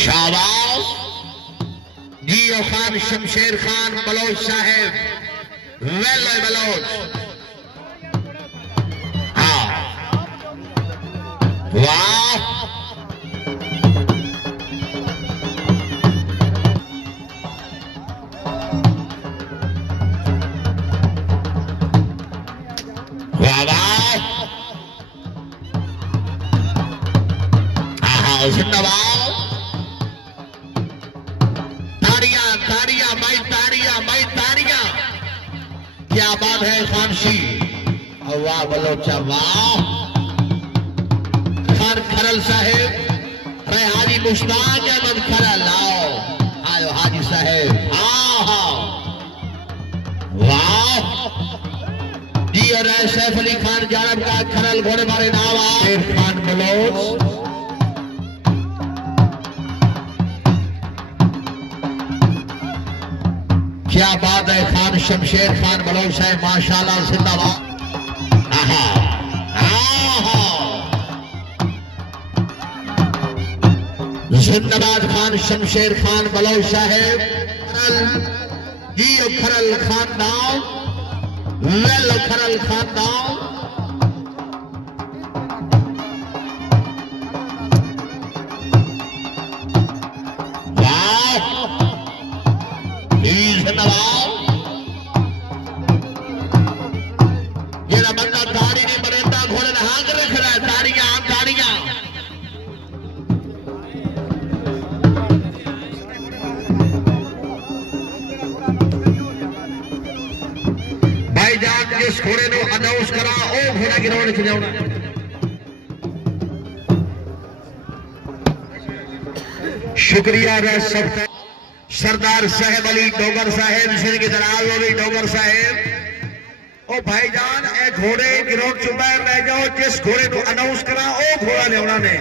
शाबाश जियो खान शमशेर खान बलोच साहेब, well Bloch. हाँ वाह जिंदाबाद। ताड़ियां ताड़ियां भाई, ताड़ियां भाई, ताड़ियां। क्या बात है खानशी, वाह बलोचा वाह। खान खरल साहेब, अरे हाजी मुश्ताक अहमद खरल, आओ आयो हाजी साहेब, हाँ वाह जी। और सैफ अली खान जानब का खरल घोड़े मारे नाम खान बलोच। क्या बात है खान शमशेर खान बलोच साहब, माशाल्लाह जिंदाबाद। जिंदाबाद खान शमशेर खान बलोच साहब जी। खरल खानदान, वेल खरल खानदान। जेड़ा बंदा दाढ़ी नहीं बनेता घोड़े ने हाथ रख रहा है, ताड़ियां ताड़ियां। भाईजान जिस घोड़े ने अनाउंस करा ओ घोड़ा गिराउंड च जाना। शुक्रिया सब सरदार साहेब अली डोगर साहेब, जिंदगी दराज हो गई डोगर साहेब। ओ भाईजान ए घोड़े गिरोह चुबा मैं जाओ, जिस घोड़े को अनाउंस करा ओ घोड़ा ले ने।